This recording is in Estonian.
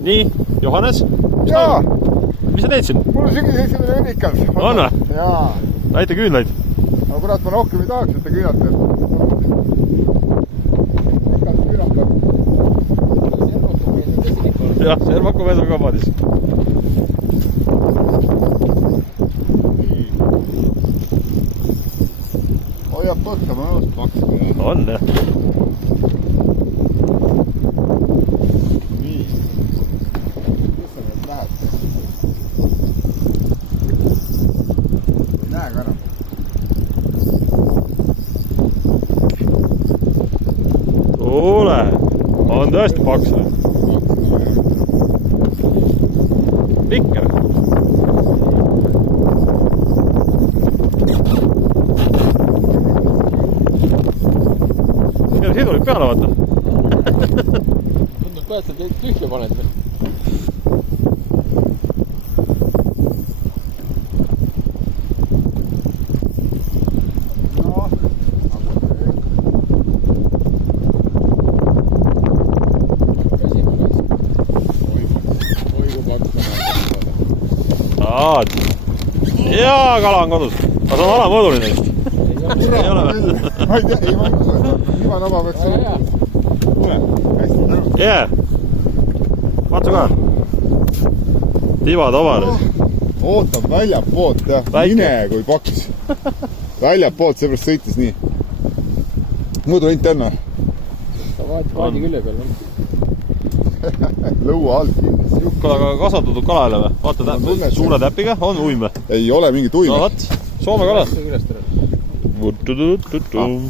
Nii, Johannes? Jaa! Mis sa teed siin? Mul on sügis esimene õnnikad. On või? Jaa. Näite küünlaid. Aga kurat, ma rohkem ei tahaks, et te küünate. Ikad küünakad. Jah, Servaku mees on ka paadis. Hoiab põtta, ma nõust paksu. On, jah. Nii. Kus sa nüüd lähed? Ei näe ka enam. Tule! On tõesti paksu. Pikk. Siin sidurid peale vaata. Tundus ka, et sa teid tühja paned. Jaa, kala on kodus. Aga see on alamõõduri neist. Ei ole või? Ma ei tea, ei ma ei usu, et niva naba peaks see. Tule, hästi tänu. Jee. Vaatsu ka. Tiba tobar. Ootab väljapoolt, jah. Mine kui paks. Väljapoolt, seepärast sõitis nii. Mõõdu ainult enne. Sa vaati paadi külje peal. Lõua alt kindlasti. Jukkalaga kasvatatud kala jälle või? Vaata suure täpiga, on uim või? Ei ole mingit uime. No vaat, Soome kala. Külest ära.